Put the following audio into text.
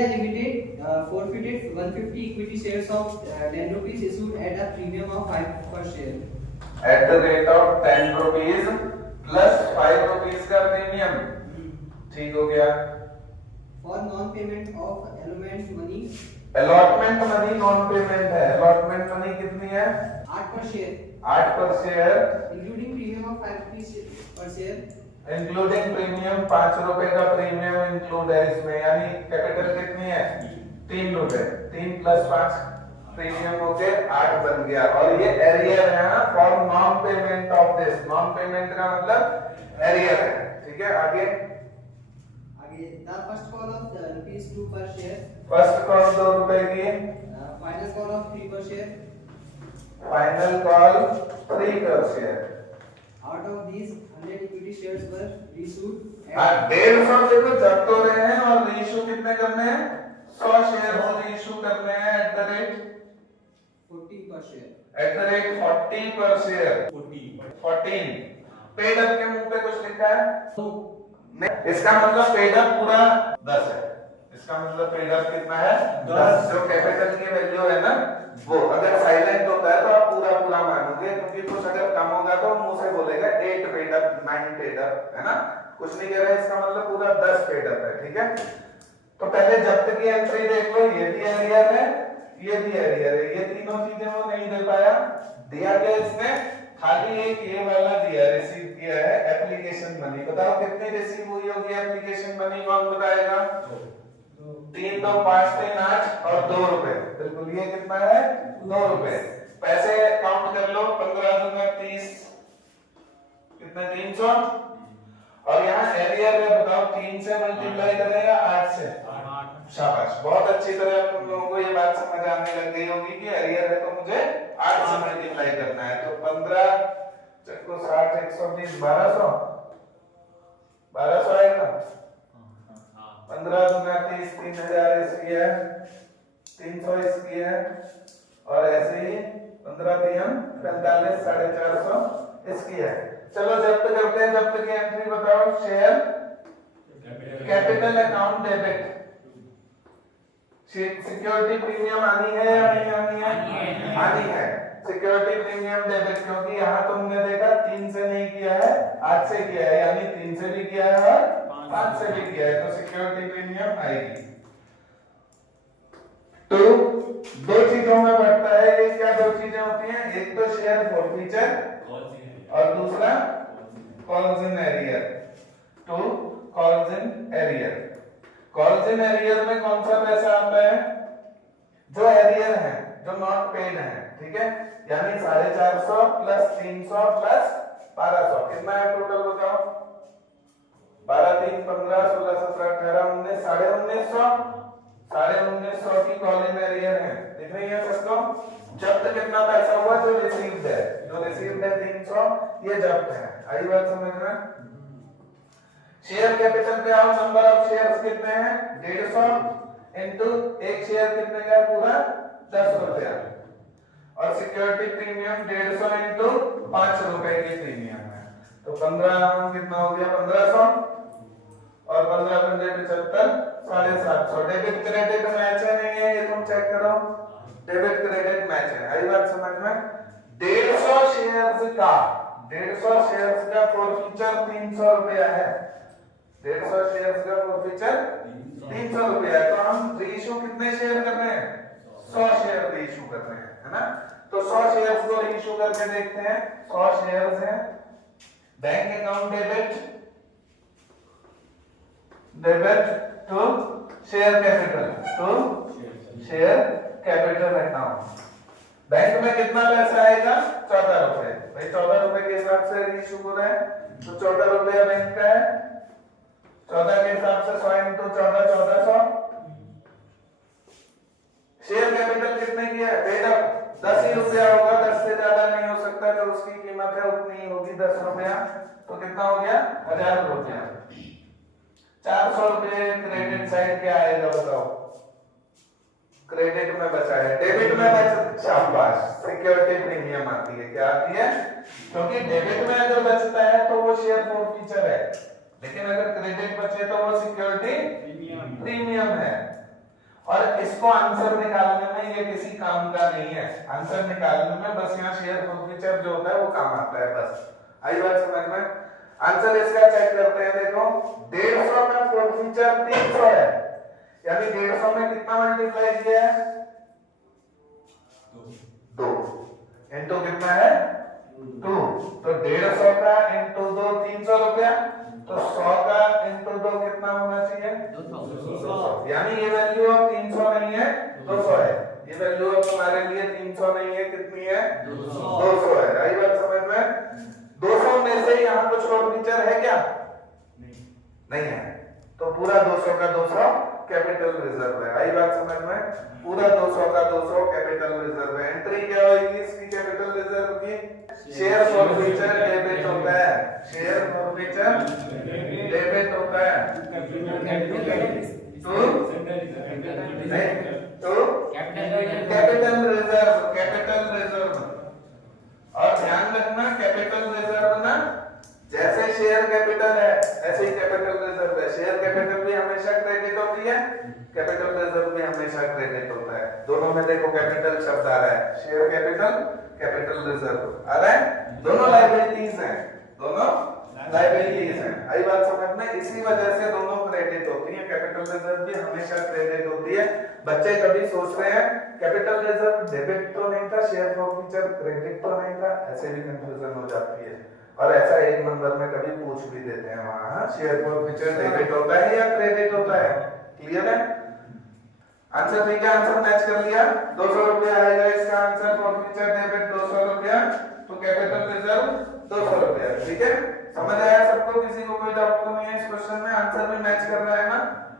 India Limited forfeited 150 equity shares of 10 rupees issued at a premium of 5 per share. At the rate of 10 rupees plus 5 rupees का premium, ठीक हो गया। For non-payment of allotment money. Allotment money non-payment है। Allotment money कितनी है? 8 per share. 8 per share. Including premium of 5 rupees per share. Including premium 5 रुपए का premium include है इसमें, यानी कैपिटल कितनी है? 3 रुपए। 3 प्लस 5 प्रीमियम होके 8 बन गया। और ये एरियर है ना for non payment of this. Non payment का मतलब एरियर है, ठीक है। आगे The first call of rupees 2 per share. First call 2 रुपए की। Final call of 3 per share. Final call 3 per share। Out of these 100 equity shares were issued. 150 देखो जब तो रहे हैं और रीइश्यू कितने करने हैं? 100 शेयर रीइश्यू करने हैं at the rate 40 per share. At the rate 40 per share। 14 paid up के मुंह पे कुछ लिखा है? इसका मतलब पेड अप पूरा 10 है। इसका मतलब पेड अप कितना है? 10। जो कैपिटल की वैल्यू है ना वो, अगर साइलेंट होता है तो आप पूरा पूरा मानोगे, क्योंकि कुछ अगर कम होगा तो मुंह से बोलेगा 8 पेड अप 9 पेड अप, है ना। कुछ नहीं कह रहा है, इसका मतलब पूरा 10 पेड अप है, ठीक है। तो पहले जब्त की एंट्री देख लो, ये भी एरियर है, ये भी एरियर है। ये तीनों चीजें वो नहीं दे पाया, दिया गया इसने खाली एक ये वाला दिया, रिसीव किया है एप्लीकेशन मनी। बताओ कितनी रिसीव हुई होगी एप्लीकेशन मनी, कौन बताएगा? 3 2 5 3 8 और 2 रुपए। बिल्कुल, ये कितना है? 2 रुपए। पैसे काउंट कर लो, 15 दूना 30, कितने? 300। और यहाँ एरियर है, बताओ 3 से मल्टीप्लाई करेगा 8 से। शाबाश, बहुत अच्छी तरह तुम लोगों को ये बात समझ आने लग गई होगी कि एरियर है तो मुझे 8 से मल्टीप्लाई करना है। तो 15 चक्को 60 120 1200 आएगा। 15 दूना 30 3000 इसकी है, 300 इसकी है, और ऐसे ही 15 3 45 450 इसकी है। चलो जब्त करते हैं। जब्त की एंट्री बताओ। Share capital account debit. Security premium आनी है या नहीं आनी है? आनी है। सिक्योरिटी प्रीमियम डेबिट, क्योंकि यहाँ तुमने देखा 3 से नहीं किया है, 8 से किया है, यानी 3 से भी किया है और 5 से भी किया है, तो सिक्योरिटी प्रीमियम आएगी। तो दो चीजों में बढ़ता है, ये क्या दो चीजें होती हैं? एक तो शेयर फॉरफीचर और दूसरा calls in arrear. Two calls in arrear. Calls in arrear में कौन सा पैसा आता है? जो एरियर है, जो नॉट पेड है, ठीक है। यानी 450 प्लस 300 प्लस 1200 कितना है टोटल बताओ? 12 3 15 16 17 18 19 1950 की कॉल इन एरियर है, दिख रही है सबको। जब्त कितना पैसा हुआ? जो रिसीव्ड है, 300, ये जब्त है। आई बात समझ में? शेयर कैपिटल पे आओ। नंबर ऑफ शेयर्स कितने हैं? 150 इनटू एक शेयर कितने का? पूरा 10 रुपया। और सिक्योरिटी प्रीमियम 150 इनटू 5 रुपए की प्रीमियम है, तो 15 कितना हो गया? 1500 और 15 पंजे 75 750। डेबिट क्रेडिट मैच है नहीं है? ये तुम चेक करो, डेबिट क्रेडिट मैच है। आई बात समझ में? 150 शेयर्स का फॉरफीचर 300 रुपया है। 150 शेयर्स का फॉरफीचर 300 रुपया है। तो हम रीइश्यू कितने शेयर कर रहे हैं? 100 शेयर रीइश्यू कर रहे हैं, है ना। तो 100 शेयर्स को रीइश्यू करके देखते हैं। 100 शेयर्स हैं। Bank account debit to share capital account. Bank में कितना पैसा आएगा? 14 रुपए। भाई 14 रुपए के हिसाब से रीइश्यू हो रहा है, तो 14 रुपया बैंक का है। 14 के हिसाब से 100 इंटू 14 1400। शेयर कैपिटल कितने की है? पेड अप 10 ही रुपया होगा, 10 से ज्यादा नहीं हो सकता। जो उसकी कीमत है उतनी ही होगी, 10 रुपया। तो कितना हो गया? 1000 रुपया। 400 रुपये क्रेडिट साइड क्या आएगा बताओ? क्रेडिट में बचा है, डेबिट में बचा। शाबाश, सिक्योरिटी प्रीमियम आती है। क्या आती है? क्योंकि डेबिट में अगर बचता है तो वो शेयर फॉरफीचर है, लेकिन अगर क्रेडिट बचे तो वो सिक्योरिटी प्रीमियम है। और इसको आंसर निकालने में ये किसी काम का नहीं है, आंसर निकालने में बस यहाँ शेयर फॉरफीचर जो होता है वो काम आता है बस। आई बात समझ में? आंसर इसका चेक करते हैं, देखो 150 का फॉरफीचर 300 है, यानी 150 में कितना मल्टीप्लाई किया है? 2 इंटू कितना है? 2। तो 150 का इंटू 2 300 रुपया, तो 100 का इंटू 2 कितना होना चाहिए? 200। यानी ये वैल्यू अब 300 नहीं है 200 है, ये वैल्यू अब तुम्हारे लिए 300 नहीं है, कितनी है? 200 है। आई बात समझ में? 200 में से यहाँ कुछ और फीचर है क्या? नहीं है, तो पूरा 200 का 200 कैपिटल रिजर्व है। आई बात समझ में? पूरा 200 का 200 कैपिटल रिजर्व है। एंट्री क्या होगी इसकी कैपिटल रिजर्व की? शेयर फॉरफीचर डेबिट होता है, शेयर फॉरफीचर डेबिट होता है तो कैपिटल रिजर्व, कैपिटल रिजर्व। और ध्यान रखना कैपिटल रिजर्व ना जैसे शेयर कैपिटल है ऐसे ही कैपिटल रिजर्व है। शेयर कैपिटल भी हमेशा क्रेडिट होती है, कैपिटल रिजर्व भी हमेशा क्रेडिट होता है। दोनों में देखो कैपिटल शब्द आ रहा है, शेयर कैपिटल कैपिटल रिजर्व आ रहा है, दोनों लायबिलिटीज हैं, दोनों लायबिलिटीज हैं। आई बात समझ में? इसी वजह से दोनों क्रेडिट होती है, कैपिटल रिजर्व भी हमेशा क्रेडिट होती है। बच्चे कभी सोच रहे हैं कैपिटल रिजर्व डेबिट तो नहीं था, शेयर फॉरफीचर क्रेडिट तो नहीं था, ऐसे भी कंफ्यूजन हो जाती है। और ऐसा एक नंबर में कभी पूछ भी देते हैं वहां, शेयर फॉरफीचर डेबिट होता है या क्रेडिट होता है? क्लियर है? आंसर ठीक है, आंसर मैच कर लिया। 200 रुपया आएगा इसका आंसर, फॉरफीचर डेबिट 200 रुपया, तो कैपिटल रिजर्व 200 रुपया। ठीक है, समझ आया सबको? किसी को कोई डाउट तो नहीं है इस क्वेश्चन में? आंसर भी मैच कर रहा है ना?